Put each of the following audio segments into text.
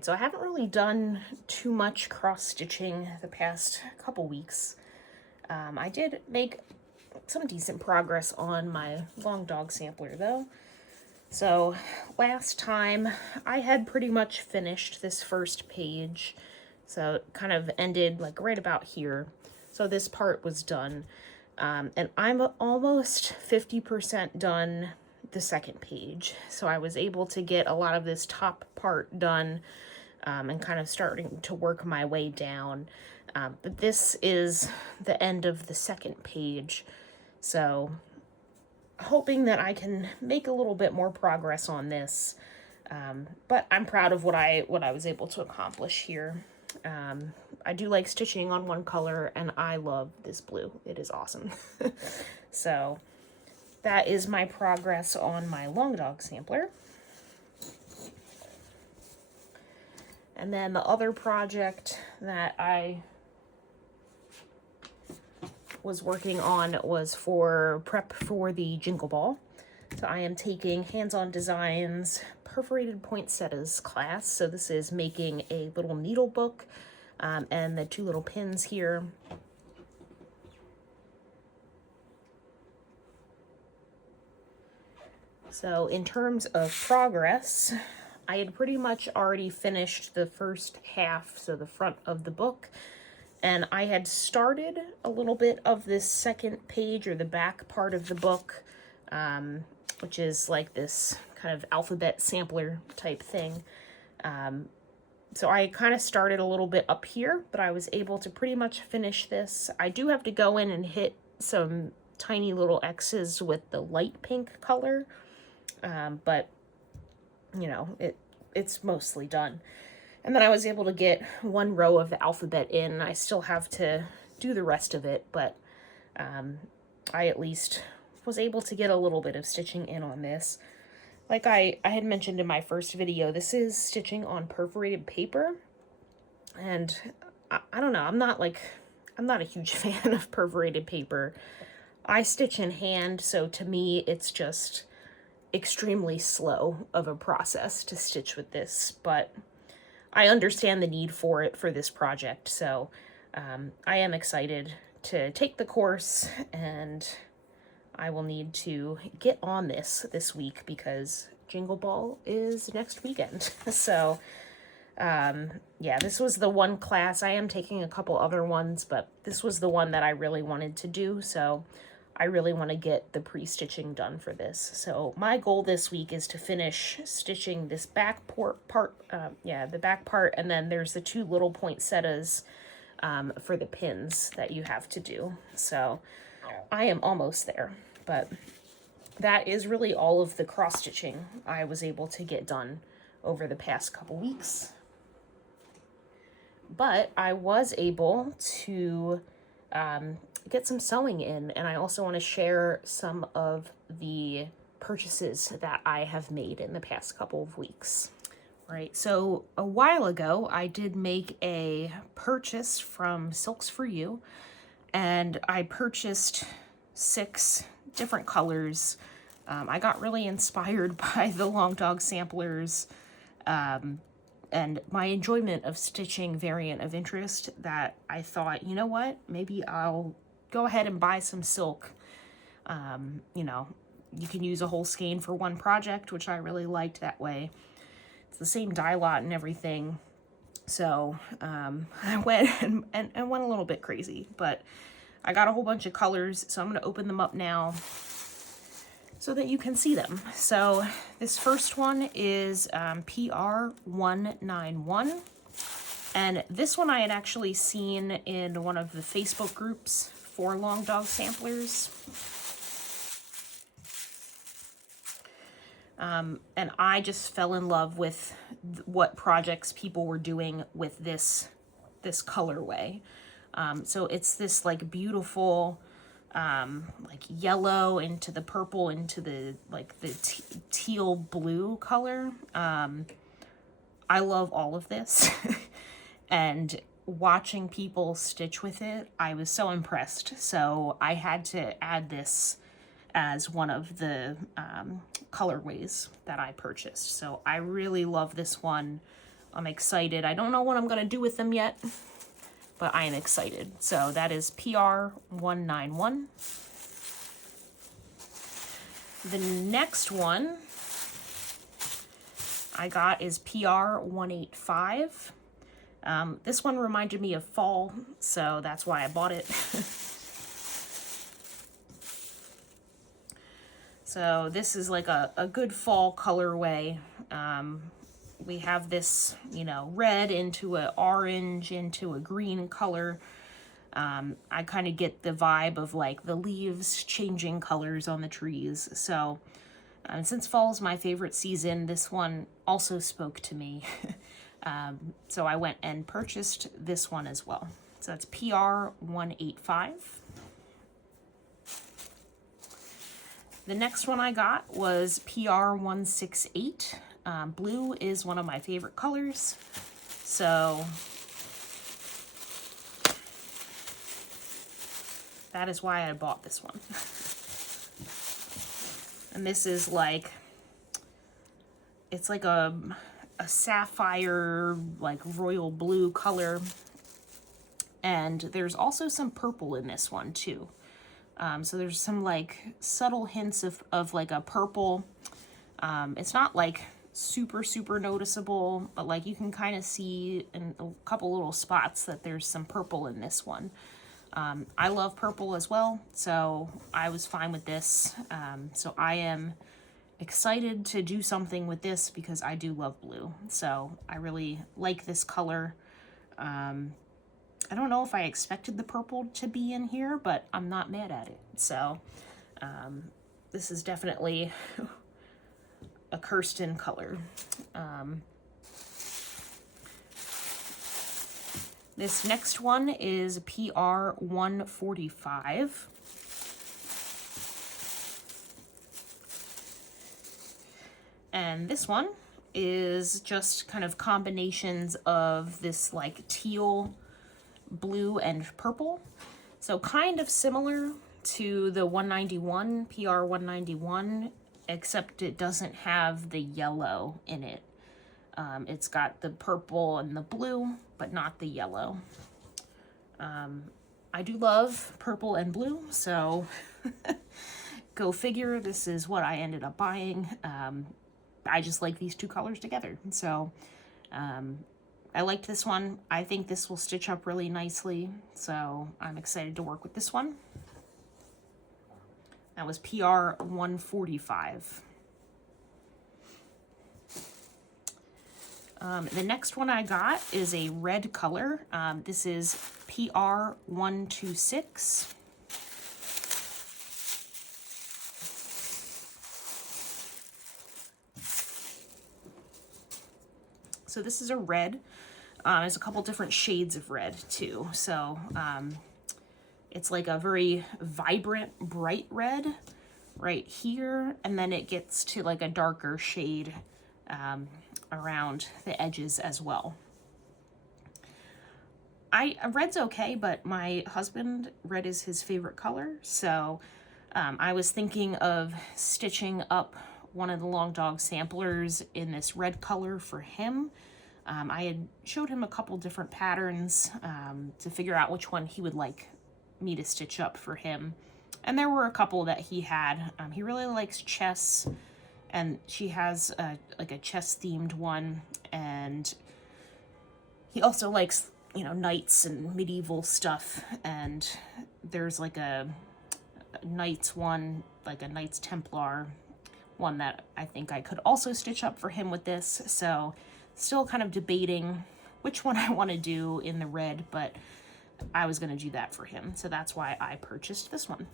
Alright, so I haven't really done too much cross-stitching the past couple weeks. I did make some decent progress on my long dog sampler though. So last time I had pretty much finished this first page. So it kind of ended like right about here. So this part was done. And I'm almost 50% done the second page. So I was able to get a lot of this top part done and kind of starting to work my way down. But this is the end of the second page. So hoping that I can make a little bit more progress on this. But I'm proud of what I was able to accomplish here. I do like stitching on one color, and I love this blue. It is awesome. So that is my progress on my long dog sampler. And then the other project that I was working on was for prep for the Jingle Ball. So I am taking Hands-On Designs Perforated Poinsettias class. So this is making a little needle book and the two little pins here. So in terms of progress, I had pretty much already finished the first half, so the front of the book, and I had started a little bit of this second page, or the back part of the book, which is like this kind of alphabet sampler type thing. So I kind of started a little bit up here, but I was able to pretty much finish this. I do have to go in and hit some tiny little X's with the light pink color, but you know, it's mostly done. And then I was able to get one row of the alphabet in. I still have to do the rest of it, but I at least was able to get a little bit of stitching in on this. Like I had mentioned in my first video, this is stitching on perforated paper. And I don't know, I'm not a huge fan of perforated paper. I stitch in hand, so to me it's just extremely slow of a process to stitch with this, but I understand the need for it for this project, so I am excited to take the course, and I will need to get on this week because Jingle Ball is next weekend. So yeah, this was the one class. I am taking a couple other ones, but this was the one that I really wanted to do, so I really want to get the pre-stitching done for this. So my goal this week is to finish stitching this back part, the back part, and then there's the two little poinsettias for the pins that you have to do. So I am almost there, but that is really all of the cross-stitching I was able to get done over the past couple weeks. But I was able to get some sewing in, and I also want to share some of the purchases that I have made in the past couple of weeks. Right, so a while ago I did make a purchase from Silks For You, and I purchased 6 different colors. I got really inspired by the long dog samplers and my enjoyment of stitching Variant of Interest, that I thought, you know what, maybe I'll go ahead and buy some silk. You know, you can use a whole skein for one project, which I really liked that way. It's the same dye lot and everything. So I went and went a little bit crazy, but I got a whole bunch of colors, so I'm going to open them up now so that you can see them. So this first one is PR191. And this one I had actually seen in one of the Facebook groups for long dog samplers. And I just fell in love with what projects people were doing with this colorway. So it's this like beautiful like yellow into the purple into the like the teal blue color. I love all of this. And watching people stitch with it, I was so impressed. So I had to add this as one of the colorways that I purchased. So I really love this one. I'm excited. I don't know what I'm going to do with them yet, but I am excited. So that is PR191. The next one I got is PR185. This one reminded me of fall, so that's why I bought it. So this is like a good fall colorway. We have this, you know, red into an orange into a green color. I kind of get the vibe of like the leaves changing colors on the trees. So since fall's my favorite season, this one also spoke to me. So I went and purchased this one as well. So that's PR185. The next one I got was PR168. Blue is one of my favorite colors. So that is why I bought this one. And this is like, it's like a sapphire, like royal blue color. And there's also some purple in this one too. So there's some like subtle hints of like a purple. It's not like super noticeable, but like you can kind of see in a couple little spots that there's some purple in this one. I love purple as well, so I was fine with this. So I am excited to do something with this because I do love blue. So I really like this color. I don't know if I expected the purple to be in here, but I'm not mad at it. So this is definitely a Kirsten color. This next one is PR145. And this one is just kind of combinations of this like teal, blue, and purple. So kind of similar to the 191, PR191, except it doesn't have the yellow in it. It's got the purple and the blue, but not the yellow. I do love purple and blue, so go figure, this is what I ended up buying. I just like these two colors together. So I liked this one. I think this will stitch up really nicely, so I'm excited to work with this one. That was PR145. The next one I got is a red color. This is PR126. So this is a red. There's a couple different shades of red too. So it's like a very vibrant, bright red right here, and then it gets to like a darker shade around the edges as well. Red's okay, but my husband, red is his favorite color, so I was thinking of stitching up one of the Long Dog samplers in this red color for him. I had showed him a couple different patterns to figure out which one he would like me to stitch up for him. And there were a couple that he had. He really likes chess, and she has like a chess themed one. And he also likes, you know, knights and medieval stuff. And there's like a knights one, like a Knights Templar one that I think I could also stitch up for him with this. So still kind of debating which one I want to do in the red, but I was going to do that for him. So that's why I purchased this one.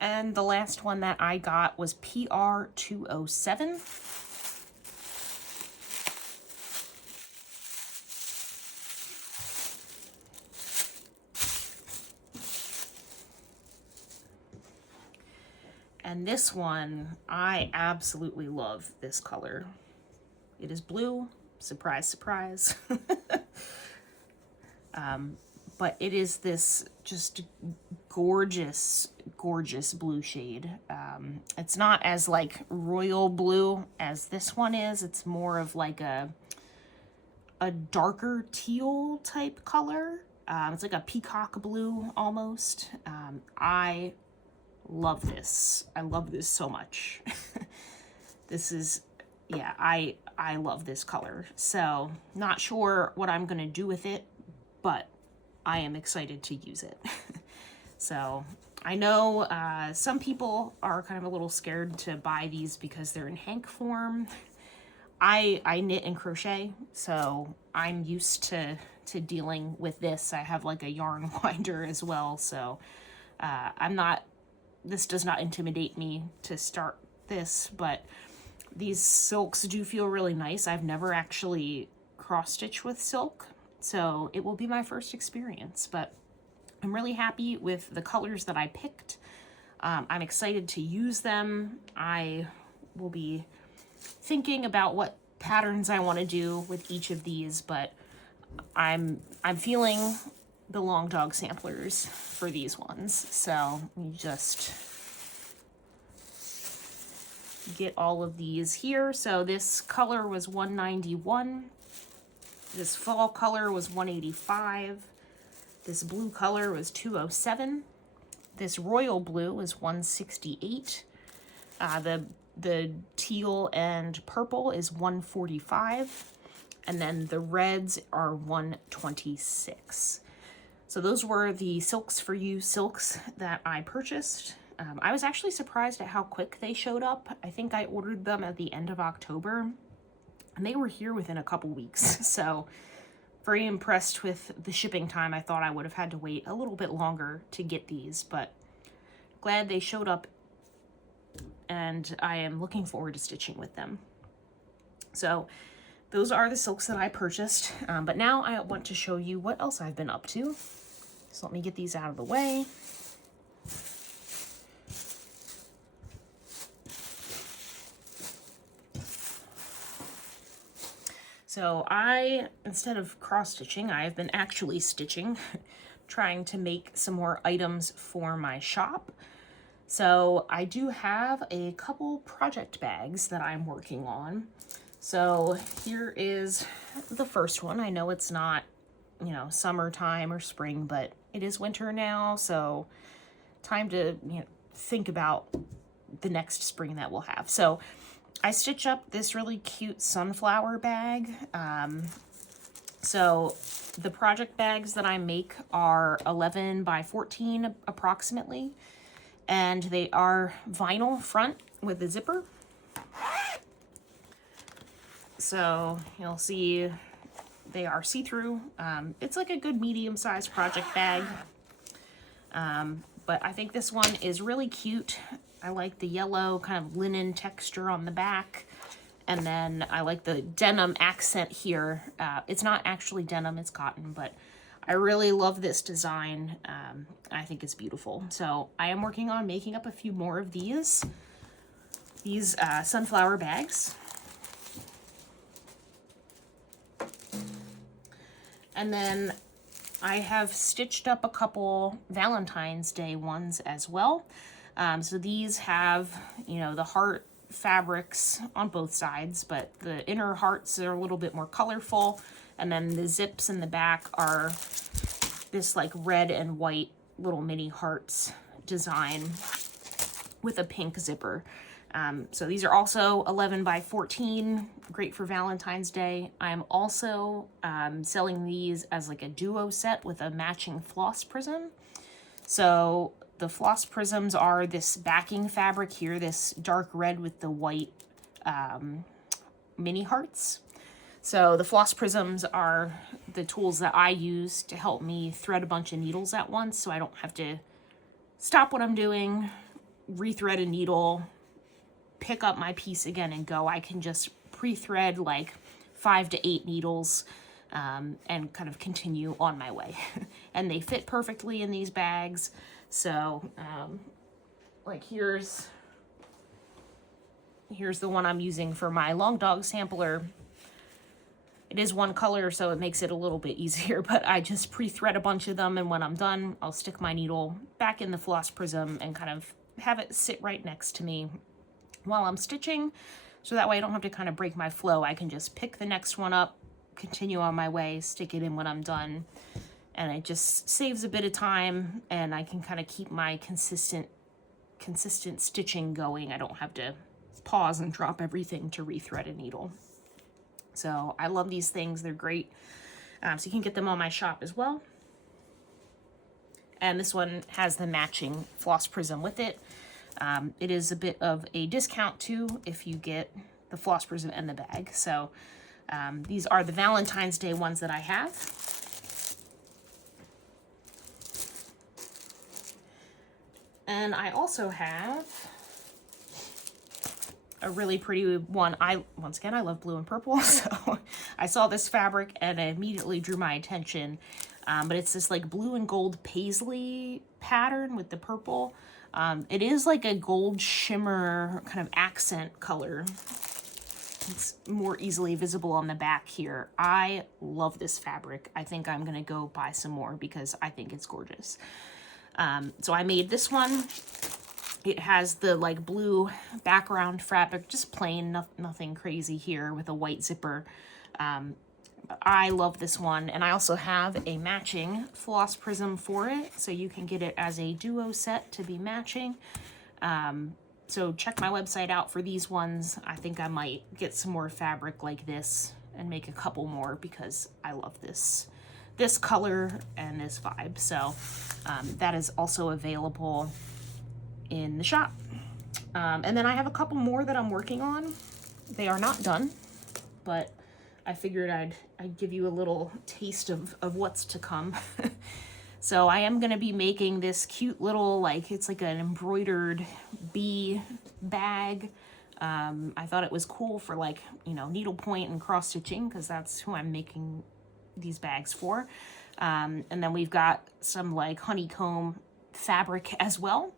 And the last one that I got was PR207. And this one, I absolutely love this color. It is blue, surprise, surprise. But it is this just gorgeous, gorgeous blue shade. It's not as like royal blue as this one is. It's more of like a darker teal type color. It's like a peacock blue almost. I love this. I love this so much. This is, yeah, I love this color. So not sure what I'm gonna do with it, but I am excited to use it. So I know some people are kind of a little scared to buy these because they're in hank form. I knit and crochet, so I'm used to dealing with this. I have like a yarn winder as well, so this does not intimidate me to start this, but these silks do feel really nice. I've never actually cross-stitched with silk, so it will be my first experience, but I'm really happy with the colors that I picked. I'm excited to use them. I will be thinking about what patterns I want to do with each of these, but I'm feeling the long dog samplers for these ones. So you just get all of these here. So this color was $191. This fall color was $185. This blue color was $207. This royal blue was $168. The teal and purple is $145. And then the reds are $126. So those were the Silks for You silks that I purchased. I was actually surprised at how quick they showed up. I think I ordered them at the end of October, and they were here within a couple weeks. So very impressed with the shipping time. I thought I would have had to wait a little bit longer to get these, but glad they showed up, and I am looking forward to stitching with them. So those are the silks that I purchased, but now I want to show you what else I've been up to. So let me get these out of the way. So instead of cross-stitching, I have been actually stitching, trying to make some more items for my shop. So I do have a couple project bags that I'm working on. So here is the first one. I know it's not, you know, summertime or spring, but it is winter now, so time to, you know, think about the next spring that we'll have. So I stitch up this really cute sunflower bag. So the project bags that I make are 11 by 14 approximately, and they are vinyl front with a zipper. So you'll see they are see-through. It's like a good medium-sized project bag, but I think this one is really cute. I like the yellow kind of linen texture on the back, and then I like the denim accent here. It's not actually denim, it's cotton, but I really love this design. I think it's beautiful. So I am working on making up a few more of these sunflower bags. And then I have stitched up a couple Valentine's Day ones as well. So these have, you know, the heart fabrics on both sides, but the inner hearts are a little bit more colorful. And then the zips in the back are this like red and white little mini hearts design with a pink zipper. So these are also 11 by 14, great for Valentine's Day. I'm also selling these as like a duo set with a matching floss prism. So the floss prisms are this backing fabric here, this dark red with the white mini hearts. So the floss prisms are the tools that I use to help me thread a bunch of needles at once, so I don't have to stop what I'm doing, rethread a needle, pick up my piece again and go. I can just pre-thread like 5 to 8 needles and kind of continue on my way. And they fit perfectly in these bags. So like here's the one I'm using for my long dog sampler. It is one color, so it makes it a little bit easier, but I just pre-thread a bunch of them, and when I'm done, I'll stick my needle back in the floss prism and kind of have it sit right next to me while I'm stitching, so that way I don't have to kind of break my flow. I can just pick the next one up, continue on my way, stick it in when I'm done, and it just saves a bit of time, and I can kind of keep my consistent stitching going. I don't have to pause and drop everything to rethread a needle. So I love these things. They're great. So you can get them on my shop as well. And this one has the matching floss prism with it. It is a bit of a discount too if you get the floss prism and the bag. So these are the Valentine's Day ones that I have. And I also have a really pretty one. Once again, I love blue and purple, so I saw this fabric and it immediately drew my attention. But it's this like blue and gold paisley pattern with the purple. It is like a gold shimmer kind of accent color. It's more easily visible on the back here. I love this fabric. I think I'm gonna go buy some more because I think it's gorgeous. So I made this one. It has the like blue background fabric, just plain, nothing crazy here, with a white zipper. I love this one, and I also have a matching floss prism for it, so you can get it as a duo set to be matching. So check my website out for these ones. I think I might get some more fabric like this and make a couple more because I love this color and this vibe. So that is also available in the shop. And then I have a couple more that I'm working on. They are not done, but I figured I'd give you a little taste of what's to come. So I am gonna be making this cute little, like, it's like an embroidered bee bag. I thought it was cool for, like, you know, needlepoint and cross stitching, because that's who I'm making these bags for. And then we've got some like honeycomb fabric as well.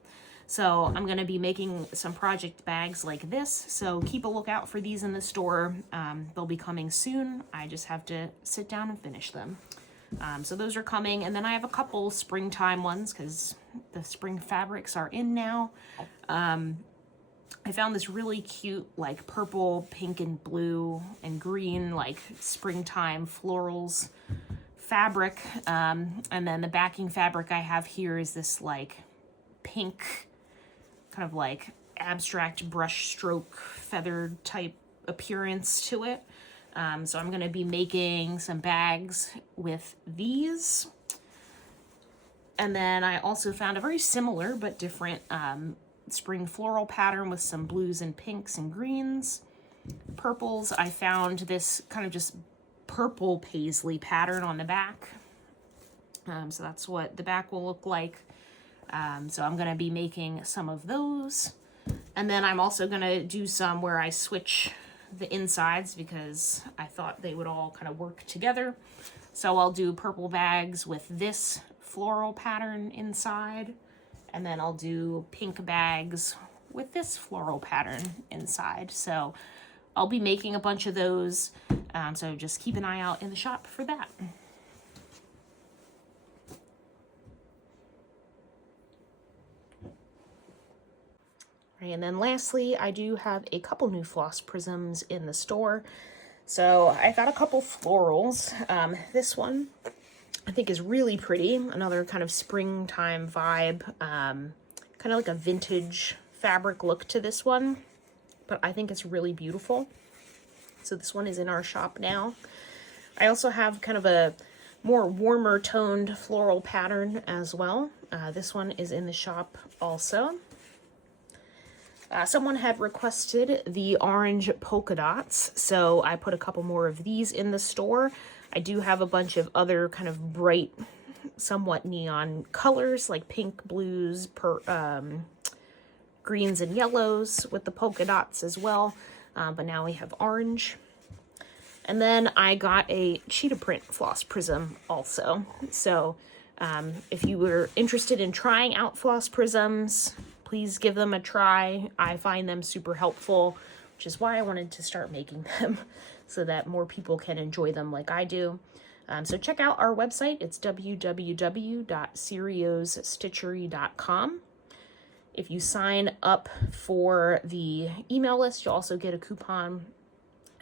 So I'm going to be making some project bags like this. So keep a lookout for these in the store. They'll be coming soon. I just have to sit down and finish them. So those are coming. And then I have a couple springtime ones because the spring fabrics are in now. I found this really cute, like purple, pink, and blue and green, like springtime florals fabric. And then the backing fabric I have here is this like pink, kind of like abstract brush stroke feathered type appearance to it. So I'm going to be making some bags with these. And then I also found a very similar but different spring floral pattern with some blues and pinks and greens. Purples, I found this kind of just purple paisley pattern on the back. So that's what the back will look like. So I'm going to be making some of those. And then I'm also going to do some where I switch the insides because I thought they would all kind of work together. So I'll do purple bags with this floral pattern inside. And then I'll do pink bags with this floral pattern inside. So I'll be making a bunch of those. So just keep an eye out in the shop for that. And then lastly, I do have a couple new floss prisms in the store. So I got a couple florals. This one I think is really pretty. Another kind of springtime vibe. Kind of like a vintage fabric look to this one. But I think it's really beautiful. So this one is in our shop now. I also have kind of a more warmer toned floral pattern as well. This one is in the shop also. Someone had requested the orange polka dots, so I put a couple more of these in the store. I do have a bunch of other kind of bright, somewhat neon colors, like pink, blues, greens, and yellows with the polka dots as well, but now we have orange. And then I got a cheetah print floss prism also. So if you were interested in trying out floss prisms, please give them a try. I find them super helpful, which is why I wanted to start making them. so that more people can enjoy them like I do. So check out our website. It's www.seriosstitchery.com. If you sign up for the email list, you'll also get a coupon.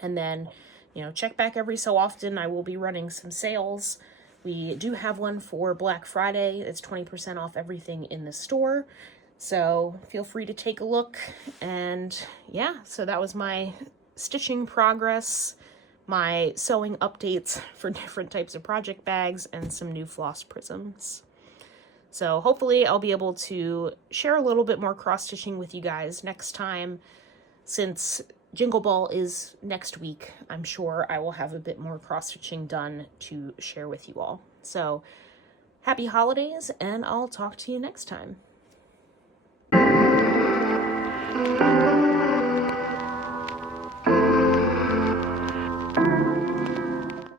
And then, you know, check back every so often. I will be running some sales. We do have one for Black Friday. It's 20% off everything in the store. So feel free to take a look. And yeah, so that was my stitching progress, my sewing updates for different types of project bags, and some new floss prisms. So hopefully I'll be able to share a little bit more cross-stitching with you guys next time. Since Jingle Ball is next week, I'm sure I will have a bit more cross-stitching done to share with you all. So happy holidays, and I'll talk to you next time.